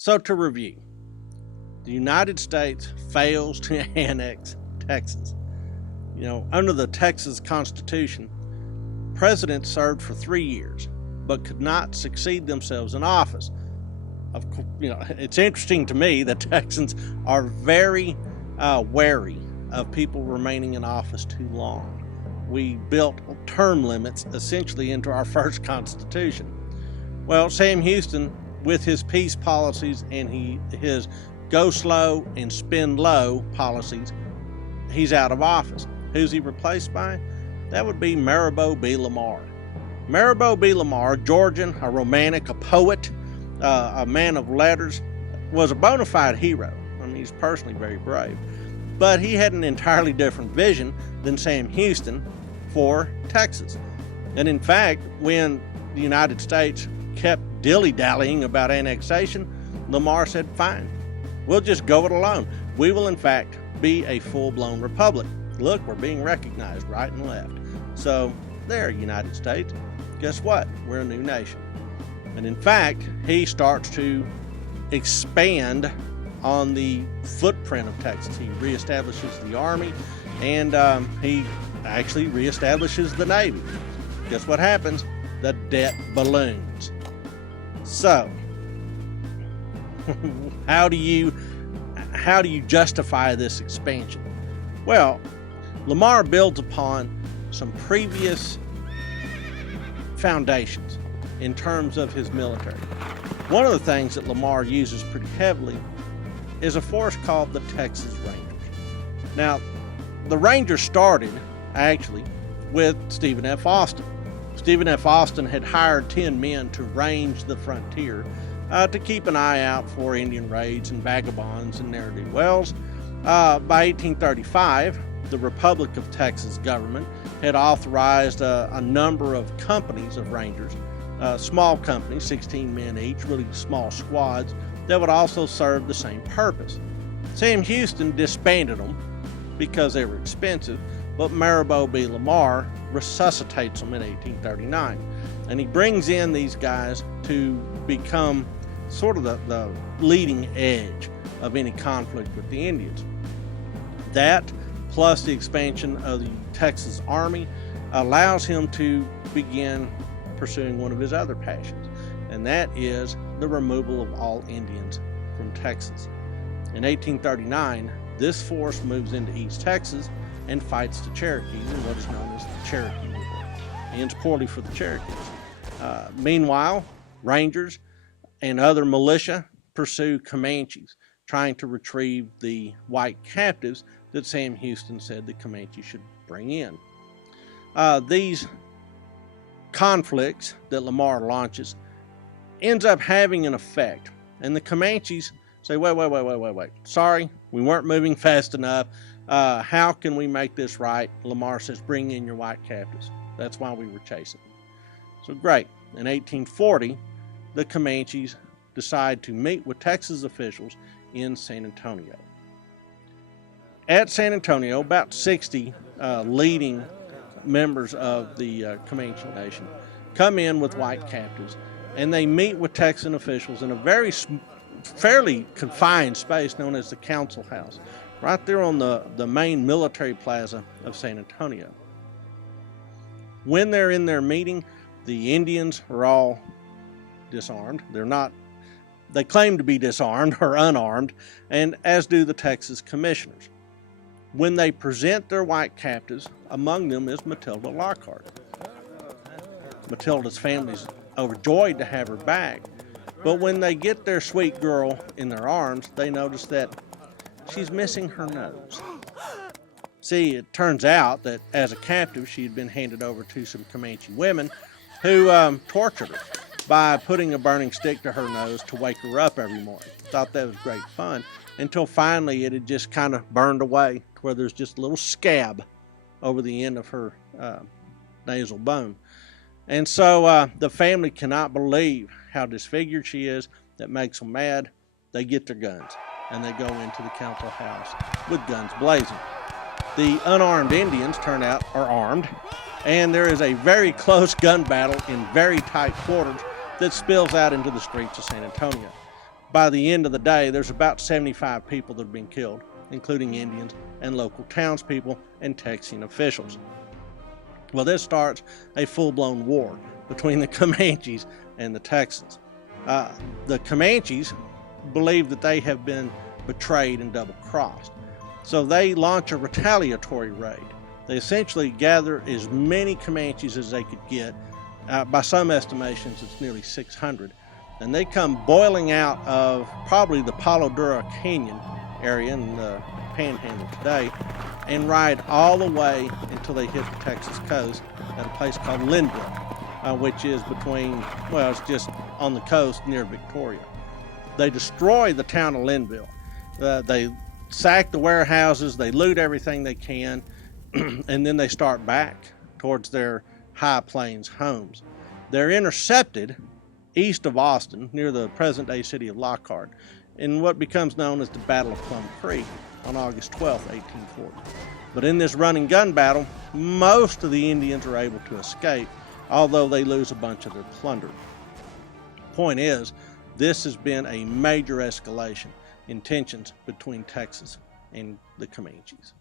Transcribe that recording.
So to review, the United States fails to annex Texas. Under the Texas Constitution, presidents served for 3 years, but could not succeed themselves in office. Of course, it's interesting to me that Texans are very wary of people remaining in office too long. We built term limits essentially into our first Constitution. Well, Sam Houston, with his peace policies and his go slow and spend low policies, he's out of office. Who's he replaced by? That would be Mirabeau B. Lamar. Mirabeau B. Lamar, Georgian, a romantic, a poet, a man of letters, was a bona fide hero. He's personally very brave. But he had an entirely different vision than Sam Houston for Texas. And in fact, when the United States kept dilly-dallying about annexation, Lamar said, fine, we'll just go it alone. We will in fact be a full-blown republic. Look, we're being recognized right and left. So there, United States, guess what? We're a new nation. And in fact, he starts to expand on the footprint of Texas. He reestablishes the Army, and he actually reestablishes the Navy. Guess what happens? The debt balloons. So, how do you justify this expansion? Well, Lamar builds upon some previous foundations in terms of his military. One of the things that Lamar uses pretty heavily is a force called the Texas Rangers. Now, the Rangers started actually with Stephen F. Austin. Stephen F. Austin had hired 10 men to range the frontier to keep an eye out for Indian raids and vagabonds and ne'er-do-wells. By 1835, the Republic of Texas government had authorized a number of companies of Rangers, small companies, 16 men each, really small squads, that would also serve the same purpose. Sam Houston disbanded them because they were expensive, but Mirabeau B. Lamar resuscitates them in 1839. And he brings in these guys to become sort of the leading edge of any conflict with the Indians. That, plus the expansion of the Texas Army, allows him to begin pursuing one of his other passions, and that is the removal of all Indians from Texas. In 1839, this force moves into East Texas and fights the Cherokees in what is known as the Cherokee War. Ends poorly for the Cherokees. Meanwhile, Rangers and other militia pursue Comanches, trying to retrieve the white captives that Sam Houston said the Comanches should bring in. These conflicts that Lamar launches ends up having an effect, and the Comanches say, wait, sorry, we weren't moving fast enough. How can we make this right? Lamar says, bring in your white captives. That's why we were chasing them. So great. In 1840, the Comanches decide to meet with Texas officials in San Antonio. At San Antonio, about 60 leading members of the Comanche Nation come in with white captives, and they meet with Texan officials in a fairly confined space known as the Council House, right there on the main military plaza of San Antonio. When they're in their meeting, the Indians are all disarmed. They claim to be disarmed or unarmed, and as do the Texas commissioners. When they present their white captives, among them is Matilda Lockhart. Matilda's family's overjoyed to have her back, but when they get their sweet girl in their arms, they notice that she's missing her nose. See, it turns out that as a captive, she had been handed over to some Comanche women who tortured her by putting a burning stick to her nose to wake her up every morning. Thought that was great fun, until finally it had just kind of burned away to where there's just a little scab over the end of her nasal bone. And so the family cannot believe how disfigured she is. That makes them mad. They get their guns and they go into the council house with guns blazing. The unarmed Indians turn out are armed, and there is a very close gun battle in very tight quarters that spills out into the streets of San Antonio. by the end of the day, there's about 75 people that have been killed, including Indians and local townspeople and Texian officials. Well, this starts a full-blown war between the Comanches and the Texans. The Comanches believe that they have been betrayed and double-crossed, so they launch a retaliatory raid. They essentially gather as many Comanches as they could get. By some estimations, it's nearly 600. And they come boiling out of probably the Palo Duro Canyon area in the Panhandle today and ride all the way until they hit the Texas coast at a place called Linnville, which is between, well, it's just on the coast near Victoria. They destroy the town of Linnville. They sack the warehouses, they loot everything they can, and then they start back towards their high plains homes. They're intercepted east of Austin, near the present-day city of Lockhart, in what becomes known as the Battle of Plum Creek on August 12, 1840. But in this run-and-gun battle, most of the Indians are able to escape, although they lose a bunch of their plunder. Point is, this has been a major escalation in tensions between Texas and the Comanches.